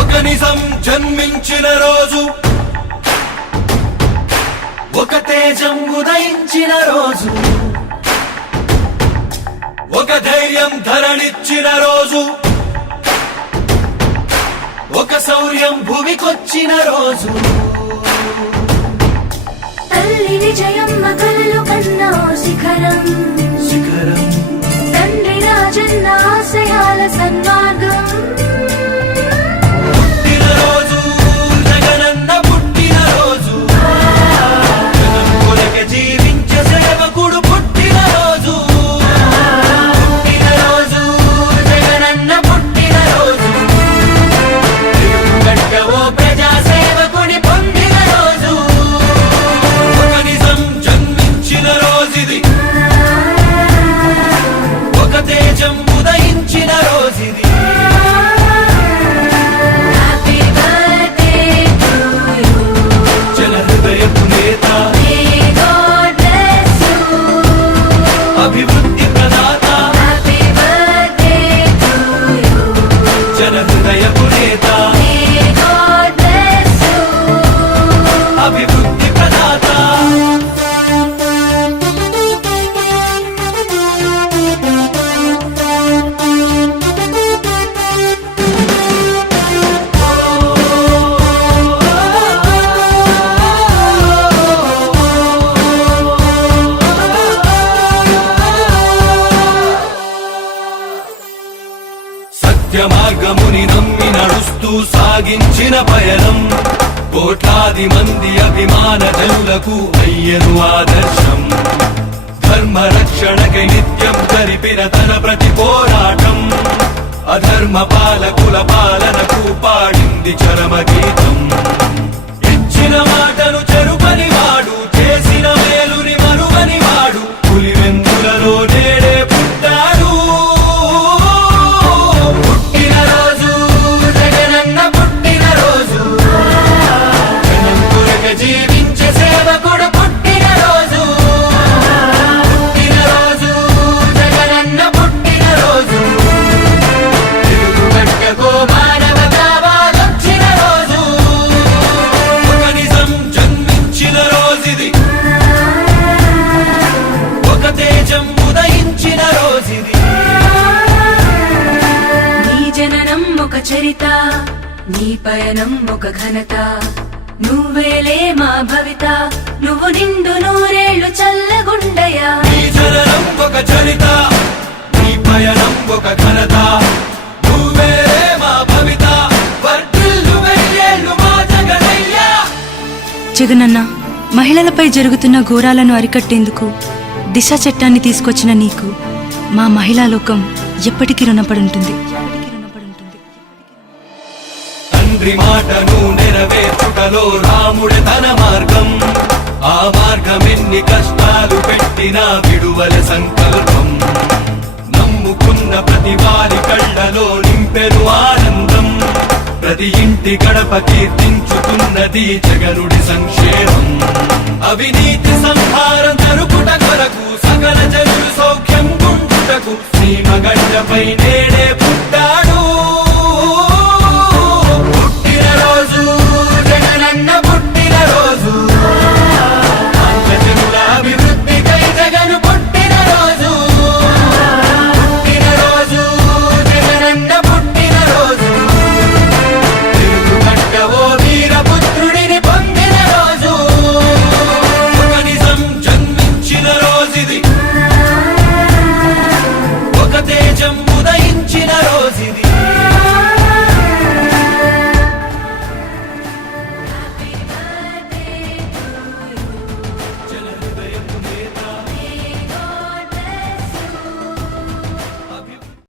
ఒక నిజం జన్మించిన రోజు, ఒక తేజం ఉదయించిన రోజు, ఒక ధైర్యం ధరణిచ్చిన రోజు, ఒక శౌర్యం భూమికొచ్చిన రోజు. తల్లి విజయమ్మ కలలు కన్నా శిఖరం, శిఖరం తండ్రి రాజన్న ఆశయాల సన్మార్గం. పుట్టిన రోజు జగనన్న పుట్టిన రోజు, జనం కొరకే జీవించే సేవకుడు పుట్టిన రోజు. పుట్టిన రోజు జగనన్న పుట్టిన రోజు, గడ్డవో ప్రజా సేవకుని పొందిన రోజు. ఒక నిజం జన్మించిన రోజుది, ఒక తేజం ఉదయించిన రోజుది. హ్యాపీ బర్త్డే టు యు, జన హృదయపు నేత, మే గాడ్ బ్లెస్ యు. అభివృద్ధి ప్రదాత, హ్యాపీ బర్త్డే టు యు, జన హృదయపు నేత, మే గాడ్ బ్లెస్ యు. అభివృద్ధి ప్రదాత. సత్య మార్గముని నమ్మి నడుస్తూ సాగించిన పయనం, కోట్లాది మంది అభిమాన జనులకు అయ్యను ఆదర్శం. ధర్మ రక్షణకై నిత్యం జరిపిన తన ప్రతి పోరాటం, అధర్మ పాలకుల పాలనకు పాడింది చరమ గీతం. ఇచ్చిన మాటను చెరుపని వాడు, చేసిన మేలుని మరువని వాడు, పులివెందులలో నేడే పుట్టాడు. పుట్టిన రోజు జగనన్న పుట్టిన రోజు, జనం కొరకే జీవించే సేవకుడు పుట్టిన రోజు. పుట్టిన రోజు జగనన్న పుట్టిన రోజు, తెలుగుగడ్డకు మానవతా వాదొచ్చిన రోజు. ఒక నిజం జన్మించిన రోజుది, ఒక తేజం ఉదయించిన రోజుది. నీ జననం ఒక చరిత, నీ పయనం ఒక ఘనత. నువ్వేలే మా భవిత, నువ్వు నిండు నూరేళ్లు చల్లగుండయా. నీ జననం ఒక చరిత, నీ పయనం ఒక ఘనత. నువ్వే మా భవిత, వర్ధిల్లు వెయ్యేళ్ళు మా జగనయ్యా. జగనన్న, మహిళలపై జరుగుతున్న ఘోరాలను అరికట్టేందుకు దిశ చట్టాన్ని తీసుకొచ్చిన నీకు మా మహిళా లోకం ఎప్పటికీ రుణపడి ఉంటుంది. తండ్రి మాటను నెరవేర్చుటలో రాముడే తన మార్గం. ఆ మార్గం ఎన్ని కష్టాలు పెట్టినా విడువల సంకల్పం. నమ్ముకున్న ప్రతి వారి కళ్ళలో నింపెను ఆనందం. ప్రతి ఇంటి గడప కీర్తించుతున్నది జగనుడి సంక్షేమం. అవినీతి సంహారం జరుపుట కొరకు, సకల జనులు సౌఖ్యం గుంటుటకు, సీమగడ్డపై నేడే పుట్టాడు.